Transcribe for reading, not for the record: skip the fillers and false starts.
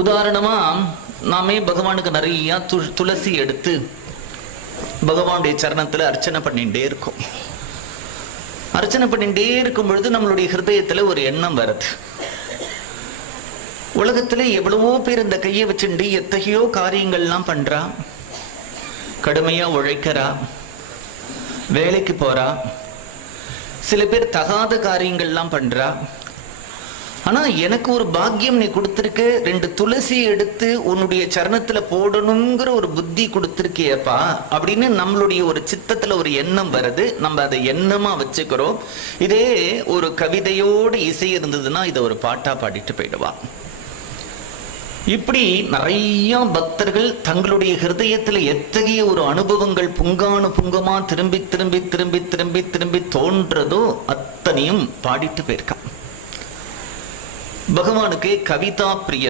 உதாரணமா நாமே பகவானுக்கு நிறைய துளசி எடுத்து பகவானுடைய சரணத்துல அர்ச்சனை பண்ணிட்டே இருக்கும். அர்ச்சனை பண்ணிட்டே இருக்கும் பொழுது நம்மளுடைய ஹிருதயத்துல ஒரு எண்ணம் வருது. உலகத்துல எவ்வளவோ பேர் இந்த கையை வச்சுட்டு எத்தகையோ காரியங்கள்லாம் பண்றா, கடுமையா உழைக்கிறா, வேலைக்கு போறா, சில பேர் தகாத காரியங்கள்லாம் பண்றா. ஆனா எனக்கு ஒரு பாக்கியம் நீ கொடுத்திருக்க, 2 துளசி எடுத்து உன்னுடைய சரணத்துல போடணுங்கிற ஒரு புத்தி கொடுத்திருக்கியப்பா அப்படின்னு நம்மளுடைய ஒரு சித்தத்துல ஒரு எண்ணம் வருது. நம்ம அதை எண்ணமா வச்சுக்கிறோம். இதே ஒரு கவிதையோடு இசை இருந்ததுன்னா இதை ஒரு பாட்டா பாடிட்டு போயிடுவா. இப்படி நிறைய பக்தர்கள் தங்களுடைய ஹிருதயத்துல எத்தகைய ஒரு அனுபவங்கள் புங்கானு புங்கமா திரும்பி திரும்பி திரும்பி திரும்பி திரும்பி தோன்றதோ அத்தனையும் பாடிட்டு போயிருக்கான். பகவானுக்கு கவிதா பிரிய